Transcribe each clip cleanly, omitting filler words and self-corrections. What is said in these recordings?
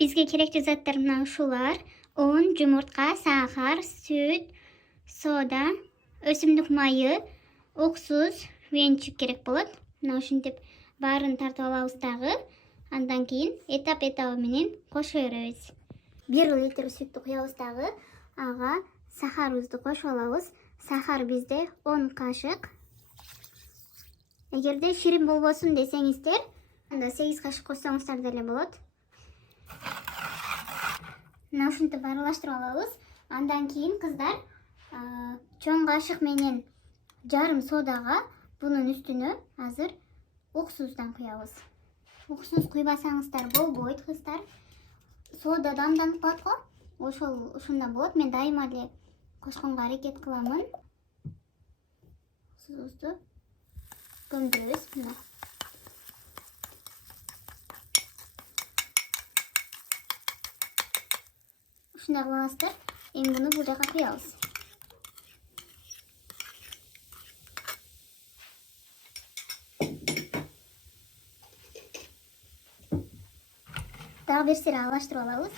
Бизге керектүү заттар мына ушулар: un, жумуртка, сахар, сүт, сода, өсүмдүк майы, уксус, венчик керек болот. Мына ушинтип баарын тартып алабыз дагы. Андан кийин этап менен кошо беребиз. 1 литр сүттү куябыз дагы. Ага сахарыбызды кошуп алабыз. Сахар бизде 10 кашык. Эгерде ширин болбосун десеңиздер, анда 8 кашык кошсоңуздар деле болот. Мына ушинтип аралаштырып алабыз. Андан кийин кыздар, чоң кашык менен жарым содага бунун үстүнө азыр уксустан куябыз. Уксус куйбасаңыздар болбойт кыздар. Сода дамданып калат го. Ошондо болот. Мен дайыма эле кошконго аракет кыламын. Уксусту көмдүрөбүз мына. Ушундай кылабыздар. Эми буну бул жака куябыз. Дагы бир сыйра аралаштырып алабыз.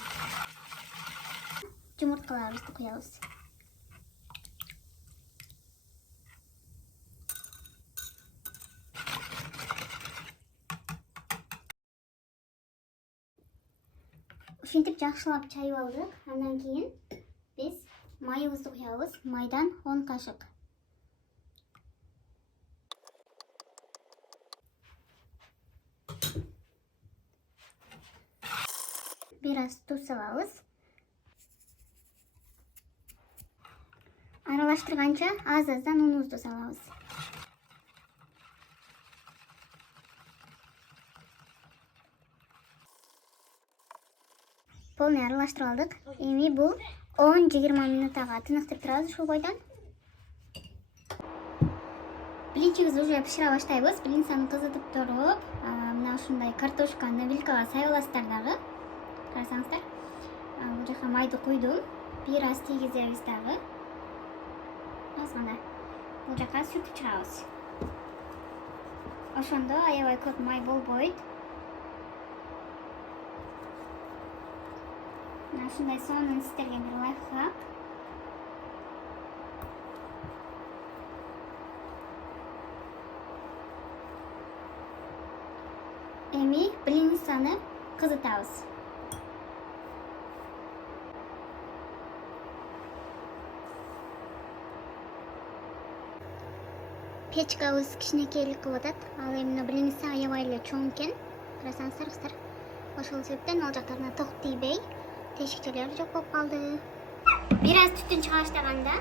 Жумурткаларыбызды куябыз. Ушинтип жакшылап чайып алдык. Андан кийин биз майыбызды куябыз. Майдан 10 кашык. Бир аз туз салабыз. Аралаштырганча аз-аздан унубузду салабыз. Полный аралаштырып алдык. Эми бул 10-20 минутага тыныктырып турабыз ушул бойдон. Блинчибизди уже пишире баштайбыз. Блинцаны кызытып туруп, мына ушундай картошканы вилкага сайып аласыздар дагы. Карасаңыздар. Бул жака майды куйдум. Бир аз тийгизебиз дагы. Аз гана. Бул жака сүртүп чыгабыз. Ошондо аябай көп май болбойт. Мына ушундай сонун сиздерге бир лайфхак. Эми блинцаны кызытабыз. Печкабыз кичинекейлик кылып атат. Ал эми мына блинца аябай эле чоң экен. Карасаңыздар кыздар. Ошол себептен ал жактарына ток тийбей, тешикчелери жок болуп калды. Бир аз түтүн чыга баштаганда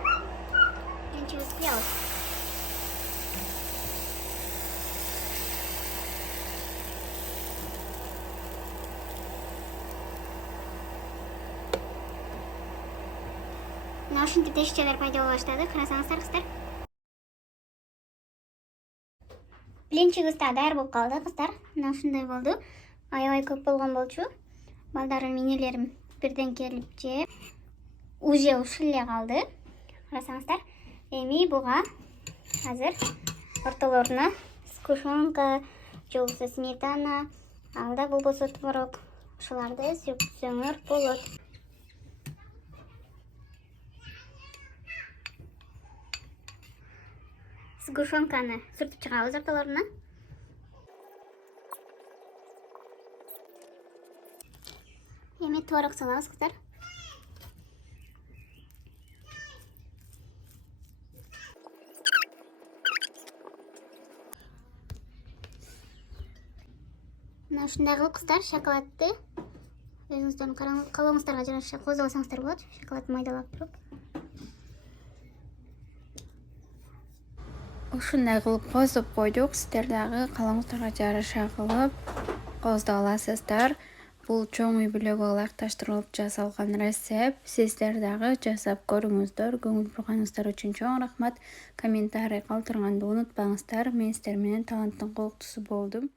блинчибизди куябыз. Мына ушинтип тешикчелер пайда боло баштады. Карасаңыздар кыздар. Блинчибиз да даяр болуп калды кыздар. Мына ушундай болду. Аябай көп болгон болчу. Балдарым, инелерим бирден келип жеп, уже ушул эле калды. Карасаңыздар. Эми буга азыр ортолоруна сгущенка, же болбосо сметана, алда болбосо творог, ушуларды сүртсөңөр болот. Сгущенканы сүртүп чыгабыз ортолоруна. Эми творог салабыз кыздар. Мына ушундай кылып кыздар шоколадты өзүңүздөрдүн каалооңуздарга жараша козобосоңуздар болот. Шоколадты майдалап туруп. Ушундай кылып козуп койдук. Сиздер дагы каалооңуздарга жараша кылып коздоп аласыздар. Бул чоң үй бүлөгө ылайыкташтырылып жасалган рецепт. Сиздер дагы жасап көрүңүздөр. Көңүл бурганыңыздар үчүн чоң рахмат. Комментарий калтырганды унутпаңыздар. Мен сиздер менен таланттын колуктусу болдум.